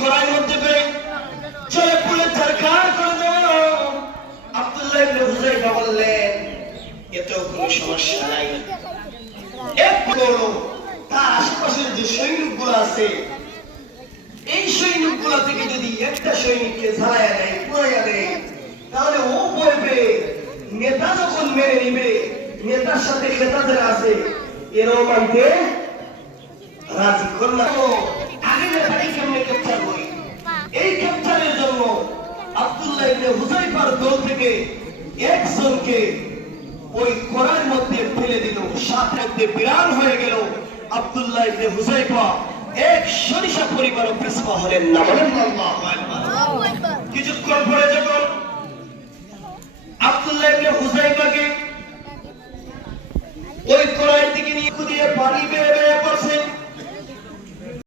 কড়াইয়ের মধ্যে পেয়ে চলে পুলে ছারখার করে দেওয়া। আব্দুল্লাহ ইবনে হুযাইফা বললেন, এতেও কোনো সমস্যা নাই। এরপর তার আশেপাশের যে সৈনিকগুলো আছে, এই সৈনিকগুলো থেকে যদি একটা সৈনিককে ঝালাইয়া দেয়, পুরাইয়া দেয়, তাহলে ও বলবে নেতা যখন মেনে নিবে, নেতার সাথে খেতাদের আছে, এরও মানতে রাজি করলাম। আগে নেতাকে কেমনে ক্যাপচার করি, এই ক্যাপচারের জন্য আব্দুল্লাহ ইবনে হুযাইফার দল থেকে একজনকে ওই কড়াইয়ের মধ্যে ফেলে দিল। সাথে বিরান হয়ে গেল। আব্দুল্লাহ ইবনে হুযাইফা এক সরিষা পরিবার পিছপা হলেন না। বলেন আল্লাহু আকবার। কিছুক্ষণ পরে যখন আব্দুল্লাহ ইবনে হুযাইফাকে ওই কড়াই থেকে নিয়ে দিয়ে পানি বের